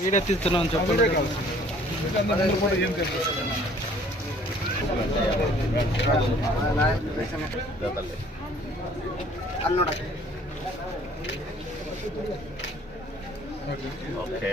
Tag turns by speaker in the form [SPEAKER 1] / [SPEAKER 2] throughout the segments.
[SPEAKER 1] Video తీస్తున్నాం చెప్పండి
[SPEAKER 2] okay.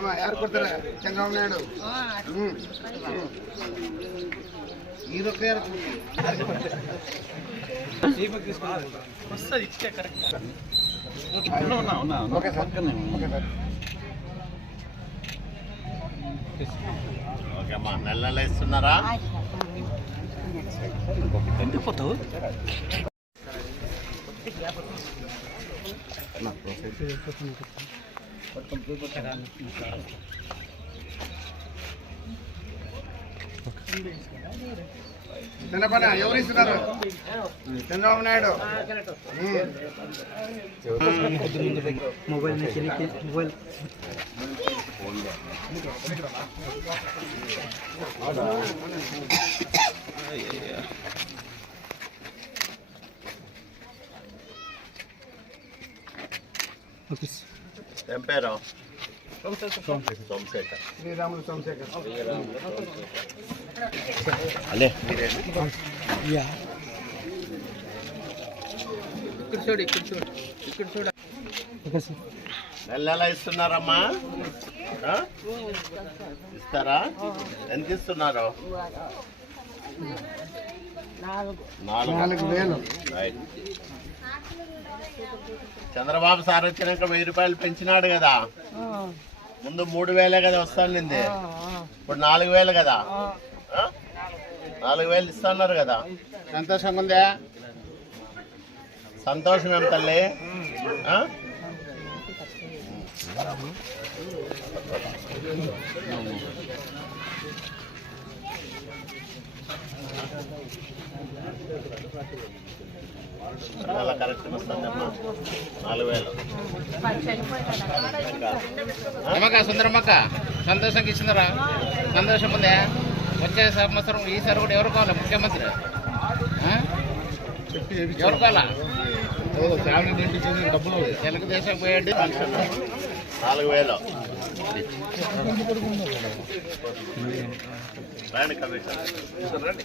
[SPEAKER 3] ಅಮ್ಮ ಯಾರು ಕೊಡ್ತಾರೆ
[SPEAKER 1] Chandrababu Naidu
[SPEAKER 3] okay sir. Okay
[SPEAKER 2] ఇస్తున్నారా
[SPEAKER 1] ఎందుకు పోతావు?
[SPEAKER 3] చంద్రబాబు ఎవరు ఇస్తున్నారు? Chandrababu Naidu.
[SPEAKER 1] Mobile mobile okay
[SPEAKER 2] ఏం పేరు సోమశేఖర్
[SPEAKER 3] శ్రీరాములు సోమశేఖర్
[SPEAKER 2] అలే
[SPEAKER 1] యా ఇక్కడ చూడు ఇక్కడ చూడు ఇక్కడ చూడు ఓకే సార్
[SPEAKER 2] నెల నెల ఇస్తున్నారమ్మా? ఇస్తారా? ఎంత ఇస్తున్నారు? నాలుగు
[SPEAKER 3] నాలుగు వేలు.
[SPEAKER 2] రైట్. చంద్రబాబు సార్ వచ్చినాక వెయ్యి రూపాయలు పెంచినాడు కదా. ముందు మూడు వేలే కదా వస్తానింది ఇప్పుడు నాలుగు వేలు కదా? నాలుగు వేలు ఇస్తున్నారు కదా.
[SPEAKER 3] సంతోషంగా ఉందా?
[SPEAKER 2] సంతోషం ఏం తల్లి? ఆ? వస్తుందమ్మా నాలుగు వేలు.
[SPEAKER 4] అమ్మక సుందరమ్మక్క? సంతోషంగా ఇచ్చినారా సంతోషం ఉందా వచ్చే సంవత్సరం ఈసారి కూడా ఎవరు కావాలి ముఖ్యమంత్రి? ఎవరు కావాలా తెలుగుదేశం పోయండి
[SPEAKER 2] నాలుగు వేలు. రండి కమిషనర్ రండి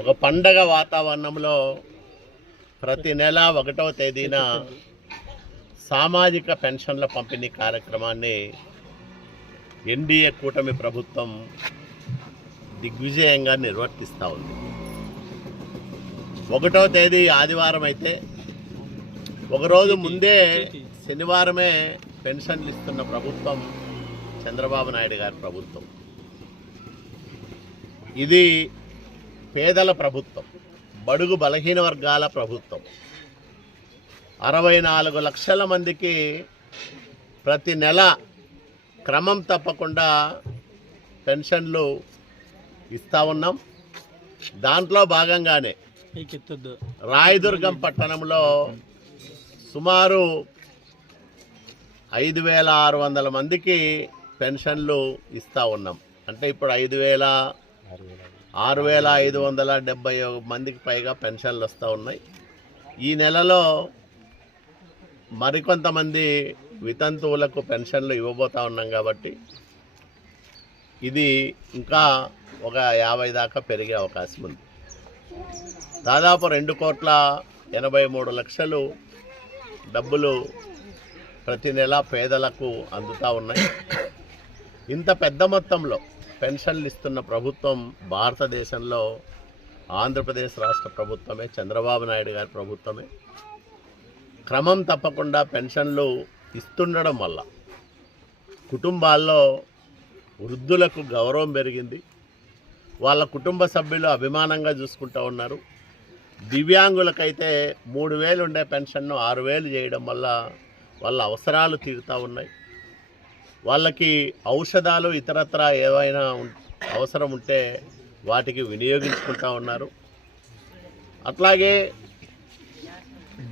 [SPEAKER 2] ఒక పండగ వాతావరణంలో ప్రతి నెల ఒకటవ తేదీన సామాజిక పెన్షన్ల పంపిణీ కార్యక్రమాన్ని ఎన్డీఏ కూటమి ప్రభుత్వం దిగ్విజయంగా నిర్వర్తిస్తూ ఉంది. ఒకటవ తేదీ ఆదివారం అయితే ఒకరోజు ముందే శనివారమే పెన్షన్లు ఇస్తున్న ప్రభుత్వం చంద్రబాబు నాయుడు గారి ప్రభుత్వం. ఇది పేదల ప్రభుత్వం బడుగు బలహీన వర్గాల ప్రభుత్వం. అరవై నాలుగు లక్షల మందికి ప్రతి నెల క్రమం తప్పకుండా పెన్షన్లు ఇస్తా ఉన్నాం. దాంట్లో భాగంగానే రాయదుర్గం పట్టణంలో సుమారు ఐదు వేల ఆరు వందల మందికి పెన్షన్లు ఇస్తూ ఉన్నాం. అంటే ఇప్పుడు ఐదు వేల ఆరు వేల ఐదు వందల డెబ్బై మందికి పైగా పెన్షన్లు వస్తూ ఉన్నాయి. ఈ నెలలో మరికొంతమంది వితంతువులకు పెన్షన్లు ఇవ్వబోతా ఉన్నాం కాబట్టి ఇది ఇంకా ఒక యాభై దాకా పెరిగే అవకాశం ఉంది. దాదాపు రెండు కోట్ల ఎనభై మూడు లక్షలు డబ్బులు ప్రతి నెల పేదలకు అందుతూ ఉన్నాయి. ఇంత పెద్ద మొత్తంలో పెన్షన్లు ఇస్తున్న ప్రభుత్వం భారతదేశంలో ఆంధ్రప్రదేశ్ రాష్ట్ర ప్రభుత్వమే చంద్రబాబు నాయుడు గారి ప్రభుత్వమే. క్రమం తప్పకుండా పెన్షన్లు ఇస్తుండడం వల్ల కుటుంబాల్లో వృద్ధులకు గౌరవం పెరిగింది. వాళ్ళ కుటుంబ సభ్యులు అభిమానంగా చూసుకుంటూ ఉన్నారు. దివ్యాంగులకైతే మూడు వేలు ఉండే పెన్షన్ను ఆరు వేలు చేయడం వల్ల వాళ్ళ అవసరాలు తీరుతూ ఉన్నాయి. వాళ్ళకి ఔషధాలు ఇతరత్ర ఏవైనా అవసరం ఉంటే వాటికి వినియోగించుకుంటూ ఉన్నారు. అట్లాగే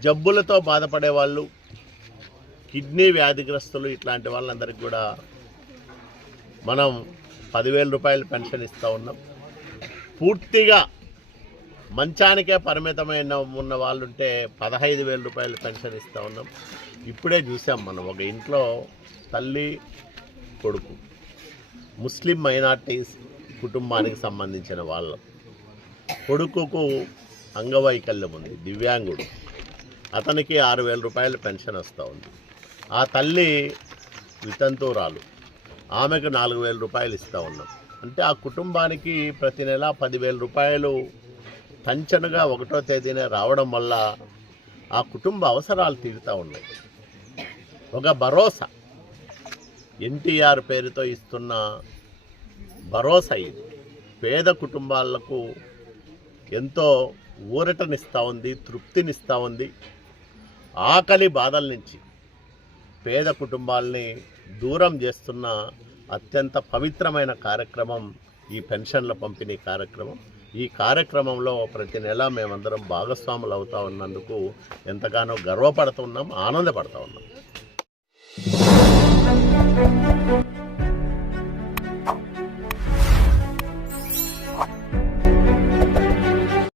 [SPEAKER 2] జబ్బులతో బాధపడే వాళ్ళు కిడ్నీ వ్యాధిగ్రస్తులు ఇట్లాంటి వాళ్ళందరికీ కూడా మనం పదివేల రూపాయలు పెన్షన్ ఇస్తూ ఉన్నాం. పూర్తిగా మంచానికే పరిమితమైన ఉన్న వాళ్ళు ఉంటే పదహైదు వేల రూపాయలు పెన్షన్ ఇస్తూ ఉన్నాం. ఇప్పుడే చూసాం మనం ఒక ఇంట్లో తల్లి కొడుకు ముస్లిం మైనార్టీస్ కుటుంబానికి సంబంధించిన వాళ్ళు. కొడుకుకు అంగవైకల్యం ఉంది దివ్యాంగుడు. అతనికి ఆరు వేల రూపాయలు పెన్షన్ వస్తూ ఉంది. ఆ తల్లి వితంతురాలు. ఆమెకు నాలుగు వేల రూపాయలు ఇస్తూ ఉన్నాం. అంటే ఆ కుటుంబానికి ప్రతి నెల పదివేల రూపాయలు టంచనుగా ఒకటో తేదీనే రావడం వల్ల ఆ కుటుంబ అవసరాలు తీరుతూ ఉన్నాయి. ఒక భరోసా. ఎన్టీఆర్ పేరుతో ఇస్తున్న భరోసా ఇది. పేద కుటుంబాలకు ఎంతో ఊరటనిస్తూ ఉంది తృప్తినిస్తూ ఉంది. ఆకలి బాధల నుంచి పేద కుటుంబాలని దూరం చేస్తున్న అత్యంత పవిత్రమైన కార్యక్రమం ఈ పెన్షన్ల పంపిణీ కార్యక్రమం. ఈ కార్యక్రమంలో ప్రతి నెల మేమందరం భాగస్వాములు అవుతా ఉన్నందుకు ఎంతగానో గర్వపడుతున్నాం ఆనందపడుతూ ఉన్నాం.